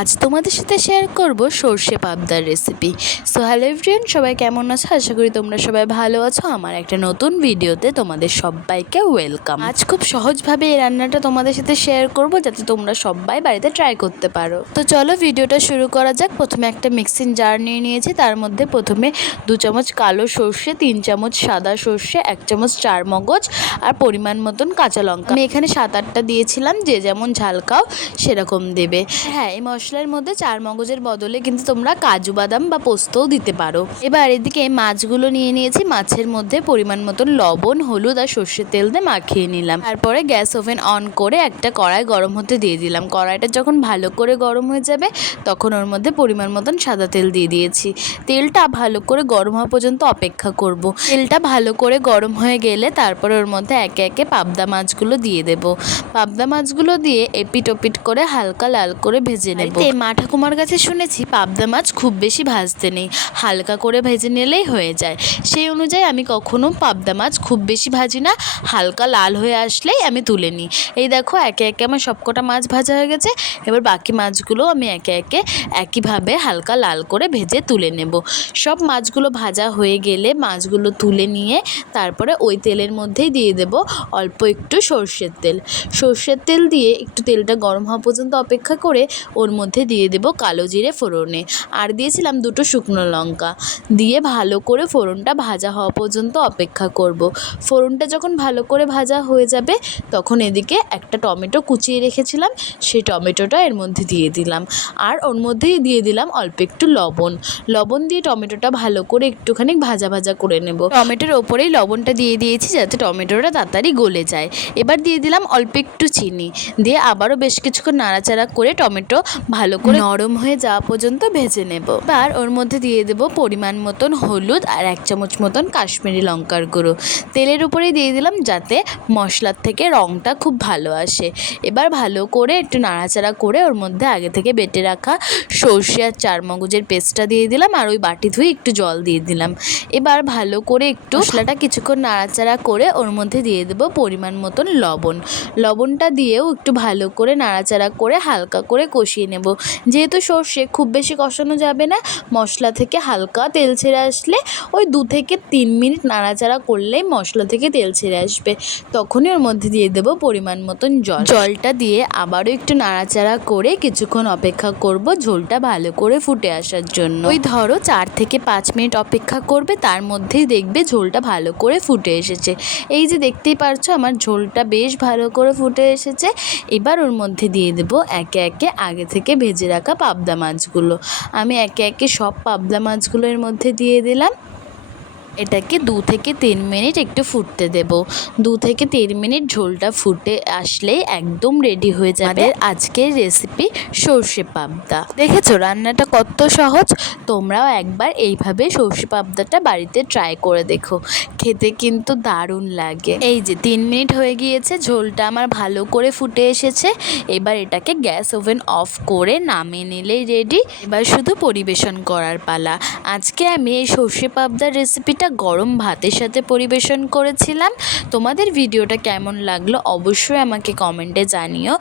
আজ তোমাদের সাথে শেয়ার করব সর্ষে পাবদার রেসিপি। সো হ্যালো এভরিওয়ান, সবাই কেমন আছো? আশা করি তোমরা সবাই ভালো আছো। আমার একটা নতুন ভিডিওতে তোমাদের সবাইকে ওয়েলকাম। আজ খুব সহজভাবে এই রান্নাটা তোমাদের সাথে শেয়ার করব, যাতে তোমরা সবাই বাড়িতে ট্রাই করতে পারো। তো চলো ভিডিওটা শুরু করা যাক। প্রথমে একটা মিক্সিং জার নিয়ে নিয়েছি। তার মধ্যে প্রথমে 2 চামচ কালো সর্ষে, 3 চামচ সাদা সর্ষে, 1 চামচ চারমগজ আর পরিমাণ মতন কাঁচা লঙ্কা। আমি এখানে 7-8টা দিয়েছিলাম, যে যেমন ঝাল খাও সেরকম দেবে। হ্যাঁ, এই মশলার মধ্যে চারমগজের বদলে কিন্তু তোমরা কাজু বাদাম বা পোস্তও দিতে পারো। এবার এদিকে মাছগুলো নিয়ে নিয়েছি। মাছের মধ্যে পরিমাণ মতন লবণ, হলুদ আর সর্ষের তেল দিয়ে মাখিয়ে নিলাম। তারপরে গ্যাস ওভেন অন করে একটা কড়াই গরম হতে দিয়ে দিলাম। কড়াইটা যখন ভালো করে গরম হয়ে যাবে, তখন ওর মধ্যে পরিমাণ মতন সাদা তেল দিয়ে দিয়েছি। তেলটা ভালো করে গরম হওয়া পর্যন্ত অপেক্ষা করব। তেলটা ভালো করে গরম হয়ে গেলে তারপরে ওর মধ্যে একে একে পাবদা মাছগুলো দিয়ে দেব। পাবদা মাছগুলো দিয়ে এপিট ওপিট করে হালকা লাল করে ভেজে নেব। মা ঠাকুমার কাছে শুনেছি পাবদা মাছ খুব বেশি ভাজতে নেই, হালকা করে ভেজে নিলেই হয়ে যায়। সেই অনুযায়ী আমি কখনো পাবদা মাছ খুব বেশি ভাজি না, হালকা লাল হয়ে আসলেই আমি তুলে নিই। এই দেখো, একে একে আমার সবকটা মাছ ভাজা হয়ে গেছে। এবার বাকি মাছগুলো আমি একে একে একইভাবে হালকা লাল করে ভেজে তুলে নেব। সব মাছগুলো ভাজা হয়ে গেলে মাছগুলো তুলে নিয়ে তারপরে ওই তেলের মধ্যেই দিয়ে দেব অল্প একটু সর্ষের তেল। সর্ষের তেল দিয়ে একটু তেলটা গরম হওয়া পর্যন্ত অপেক্ষা করে ওর মধ্যে দিয়ে দেব কালো জিরে ফোড়নে, আর দিয়েছিলাম 2টো শুকনো লঙ্কা। দিয়ে ভালো করে ফোড়নটা ভাজা হওয়া পর্যন্ত অপেক্ষা করব। ফোড়নটা যখন ভালো করে ভাজা হয়ে যাবে, তখন এদিকে একটা টমেটো কুচিয়ে রেখেছিলাম, সেই টমেটোটা এর মধ্যে দিয়ে দিলাম। আর ওর মধ্যেই দিয়ে দিলাম অল্প একটু লবণ। লবণ দিয়ে টমেটোটা ভালো করে একটুখানি ভাজা ভাজা করে নেব। টমেটোর ওপরেই লবণটা দিয়ে দিয়েছি, যাতে টমেটোটা তাড়াতাড়ি গলে যায়। এবার দিয়ে দিলাম অল্প একটু চিনি, দিয়ে আবারও বেশ কিছুক্ষণ নাড়াচাড়া করে টমেটো ভালো করে নরম হয়ে যাওয়া পর্যন্ত ভেজে নেব। এবার ওর মধ্যে দিয়ে দেব পরিমাণ মতন হলুদ আর 1 চামচ মতন কাশ্মীরি লঙ্কার গুঁড়ো। তেলের উপরেই দিয়ে দিলাম, যাতে মশলার থেকে রঙটা খুব ভালো আসে। এবার ভালো করে একটু নাড়াচাড়া করে ওর মধ্যে আগে থেকে বেটে রাখা সর্ষে আর চারমগজের পেস্টটা দিয়ে দিলাম, আর ওই বাটি ধুয়ে একটু জল দিয়ে দিলাম। এবার ভালো করে একটু মশলাটা কিছুক্ষণ নাড়াচাড়া করে ওর মধ্যে দিয়ে দেব পরিমাণ মতন লবণ। লবণটা দিয়েও একটু ভালো করে নাড়াচাড়া করে হালকা করে কষিয়ে নেব। যেহেতু সর্ষে খুব বেশি কষানো যাবে না, মশলা থেকে হালকা তেল ছেড়ে আসলে ওই 2 থেকে 3 মিনিট নাড়াচাড়া করলেই মশলা থেকে তেল ছেড়ে আসবে। তখনই ওর মধ্যে দিয়ে দেব পরিমাণ মতন জল। জলটা দিয়ে আবারও একটু নাড়াচাড়া করে কিছুক্ষণ অপেক্ষা করব ঝোলটা ভালো করে ফুটে আসার জন্য। ওই ধরো 4 থেকে 5 মিনিট অপেক্ষা করবে, তার মধ্যেই দেখবে ঝোলটা ভালো করে ফুটে এসেছে। এই যে দেখতেই পারছো, আমার ঝোলটা বেশ ভালো করে ফুটে এসেছে। এবার ওর মধ্যে দিয়ে দেব একে একে আগে থেকে ভেজে রাখা পাবদা মাছগুলো। আমি একে একে সব পাবদা মাছগুলো এর মধ্যে দিয়ে দিলাম। এটাকে 2 থেকে 3 মিনিট একটু ফুটতে দেব। 2 থেকে 3 মিনিট ঝোলটা ফুটে আসলেই একদম রেডি হয়ে যাবে আজকের রেসিপি সর্ষে পাবদা। দেখেছো রান্নাটা কত সহজ? তোমরাও একবার এইভাবে সর্ষে পাবদাটা বাড়িতে ট্রাই করে দেখো, খেতে কিন্তু দারুণ লাগে। এই যে 3 মিনিট হয়ে গিয়েছে, ঝোলটা আমার ভালো করে ফুটে এসেছে। এবার এটাকে গ্যাস ওভেন অফ করে নামিয়ে নিলেই রেডি। এবার শুধু পরিবেশন করার পালা। আজকে আমি এই সর্ষে পাবদার রেসিপিটা গরম ভাতের সাথে পরিবেশন করেছিলাম। তোমাদের ভিডিওটা কেমন লাগলো অবশ্যই আমাকে কমেন্টে জানিও।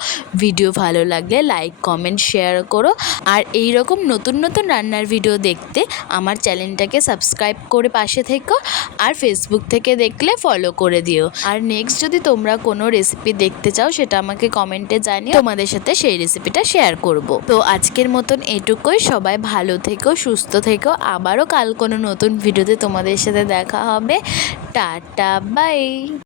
ভিডিও ভালো লাগলে লাইক, কমেন্ট, শেয়ার করো। আর এই রকম নতুন নতুন রান্নার ভিডিও দেখতে আমার চ্যানেলটাকে সাবস্ক্রাইব করে পাশে থেকো। আর ফেসবুক থেকে দেখলে ফলো করে দিও। আর নেক্সট যদি তোমরা কোনো রেসিপি দেখতে চাও, সেটা আমাকে কমেন্টে জানিও, তোমাদের সাথে সেই রেসিপিটা শেয়ার করব। তো আজকের মতন এটুকুই। সবাই ভালো থেকো, সুস্থ থেকো। আবারও কাল কোনো নতুন ভিডিওতে তোমাদের সাথে দেখা হবে। Tata, by.